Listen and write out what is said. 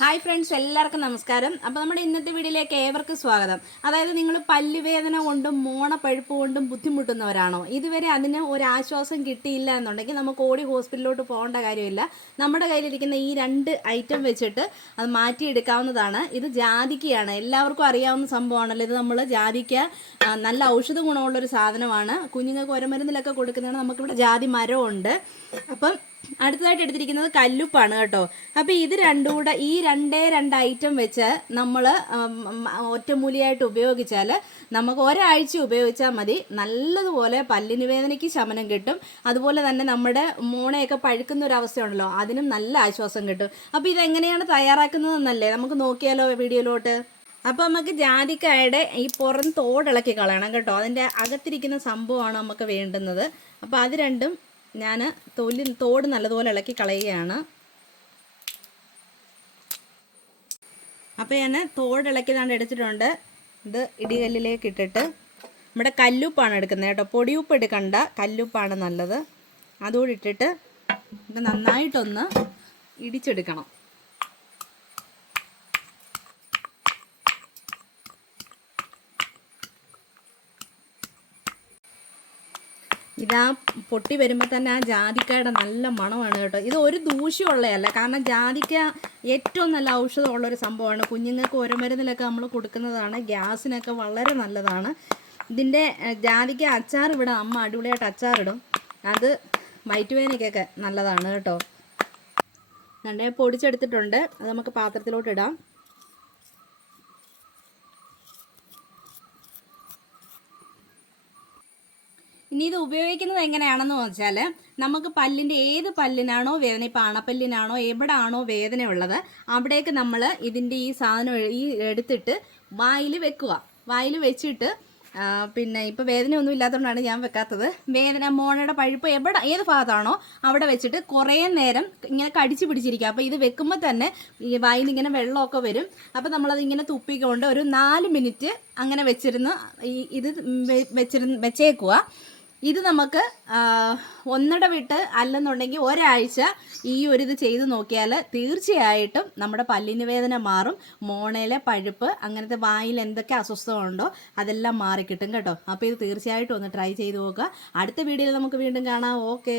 Hi friends എല്ലാവർക്കും നമസ്കാരം. അപ്പോൾ നമ്മുടെ ഇന്നത്തെ വീഡിയോയിലേക്ക് ഏവർക്കും സ്വാഗതം. അതായത് നിങ്ങൾ പല്ലുവേദന കൊണ്ടും മോണപ്പഴുപ്പ് കൊണ്ടും ബുദ്ധിമുട്ടുന്നവരാണോ? ഇതുവരെ അതിന് ഒരു ആശ്വാസം കിട്ടിയില്ല എന്നുണ്ടെങ്കിൽ നമുക്ക് ഓടി ഹോസ്പിറ്റലിലോട്ട് പോകേണ്ട കാര്യമില്ല. നമ്മുടെ കയ്യിലിരിക്കുന്ന ഈ രണ്ട് ഐറ്റം വെച്ചിട്ട് അത് മാറ്റിയെടുക്കാവുന്നതാണ്. ഇത് ജാതിക്കയാണ്. എല്ലാവർക്കും അറിയാവുന്ന സംഭവമാണല്ലോ. ഇത് നമ്മൾ ജാതിക്ക നല്ല ഔഷധ ഗുണമുള്ളൊരു സാധനമാണ്. കുഞ്ഞുങ്ങൾക്ക് ഒരമരുന്നിലൊക്കെ കൊടുക്കുന്നതാണ്. നമുക്കിവിടെ ജാതി മരമുണ്ട്. അപ്പം അടുത്തതായിട്ട് എടുത്തിരിക്കുന്നത് കല്ലുപ്പാണ് കേട്ടോ. അപ്പോൾ ഇത് രണ്ടും കൂടെ ഈ രണ്ടേ രണ്ട് ഐറ്റം വെച്ച് നമ്മൾ ഒറ്റമൂലിയായിട്ട് ഉപയോഗിച്ചാൽ നമുക്ക് ഒരാഴ്ച ഉപയോഗിച്ചാൽ മതി. നല്ലതുപോലെ പല്ലിന് വേദനയ്ക്ക് ശമനം കിട്ടും. അതുപോലെ തന്നെ നമ്മുടെ മോണയൊക്കെ പഴുക്കുന്ന ഒരു അവസ്ഥയുണ്ടല്ലോ അതിനും നല്ല ആശ്വാസം കിട്ടും. അപ്പോൾ ഇതെങ്ങനെയാണ് തയ്യാറാക്കുന്നതെന്നല്ലേ? നമുക്ക് നോക്കിയാലോ വീഡിയോയിലോട്ട്. അപ്പോൾ നമുക്ക് ജാതിക്കായുടെ ഈ പുറം തോടിളക്കി കളയണം കേട്ടോ. അതിന്റെ അകത്തിരിക്കുന്ന സംഭവമാണ് നമുക്ക് വേണ്ടുന്നത്. അപ്പോൾ അത് രണ്ടും ഞാൻ തൊലി തോട് നല്ലതുപോലെ ഇളക്കി കളയുകയാണ്. അപ്പോൾ ഞാൻ തോട് ഇളക്കിയതാണ്ട് എടുത്തിട്ടുണ്ട്. ഇത് ഇടികല്ലിലേക്ക് ഇട്ടിട്ട് നമ്മുടെ കല്ലുപ്പാണ് എടുക്കുന്നത് കേട്ടോ. പൊടിയുപ്പ് എടുക്കണ്ട. കല്ലുപ്പാണ് നല്ലത്. അതുകൂടി ഇട്ടിട്ട് ഇത് നന്നായിട്ടൊന്ന് ഇടിച്ചെടുക്കണം. ഇതാ പൊട്ടി വരുമ്പോൾ തന്നെ ആ ജാതിക്കയുടെ നല്ല മണമാണ് കേട്ടോ. ഇത് ഒരു ദൂഷ്യമുള്ളതല്ല. കാരണം ജാതിക്ക ഏറ്റവും നല്ല ഔഷധമുള്ള ഒരു സംഭവമാണ്. കുഞ്ഞുങ്ങൾക്ക് ഒരമരുന്നിലൊക്കെ നമ്മൾ കൊടുക്കുന്നതാണ്. ഗ്യാസിനൊക്കെ വളരെ നല്ലതാണ്. ഇതിന്റെ ജാതിക്ക അച്ചാർ ഇവിടെ അമ്മ അടിപൊളിയായിട്ട് അച്ചാറിടും. അത് വയറ്റുവേദനയ്ക്കൊക്കെ നല്ലതാണ് കേട്ടോ. നല്ല പൊടിച്ചെടുത്തിട്ടുണ്ട്. അത് നമുക്ക് പാത്രത്തിലോട്ട് ഇടാം. ഇനി ഇത് ഉപയോഗിക്കുന്നത് എങ്ങനെയാണെന്ന് വെച്ചാൽ നമുക്ക് പല്ലിന്റെ ഏത് പല്ലിനാണോ വേദന ഇപ്പോൾ അണപ്പല്ലിനാണോ എവിടാണോ വേദന ഉള്ളത് അവിടേക്ക് നമ്മൾ ഇതിന്റെ ഈ സാധനം ഈ എടുത്തിട്ട് വായിൽ വെക്കുക. വായിൽ വെച്ചിട്ട് പിന്നെ ഇപ്പോൾ വേദനയൊന്നും ഇല്ലാത്തതുകൊണ്ടാണ് ഞാൻ വെക്കാത്തത്. വേദന മോണയുടെ പഴുപ്പ് എവിടെ ഏത് ഭാഗത്താണോ അവിടെ വെച്ചിട്ട് കുറേ നേരം ഇങ്ങനെ കടിച്ചു പിടിച്ചിരിക്കുക. അപ്പോൾ ഇത് വെക്കുമ്പോൾ തന്നെ ഈ വായിൽ ഇങ്ങനെ വെള്ളമൊക്കെ വരും. അപ്പോൾ നമ്മളത് ഇങ്ങനെ തുപ്പിക്കൊണ്ട് ഒരു നാല് മിനിറ്റ് അങ്ങനെ വെച്ചിരുന്ന് ഈ ഇത് വെച്ചിരുന്ന് വെച്ചേക്കുക. ഇത് നമുക്ക് ഒന്നിട വിട്ട് അല്ലെന്നുണ്ടെങ്കിൽ ഒരാഴ്ച ഈ ഒരു ഇത് ചെയ്ത് നോക്കിയാൽ തീർച്ചയായിട്ടും നമ്മുടെ പല്ലിന് വേദന മാറും മോണയിലെ പഴുപ്പ് അങ്ങനത്തെ വായിൽ എന്തൊക്കെ അസ്വസ്ഥത ഉണ്ടോ അതെല്ലാം മാറിക്കിട്ടും കേട്ടോ. അപ്പോൾ ഇത് തീർച്ചയായിട്ടും ഒന്ന് ട്രൈ ചെയ്ത് നോക്കുക. അടുത്ത വീഡിയോയിൽ നമുക്ക് വീണ്ടും കാണാം. ഓക്കെ.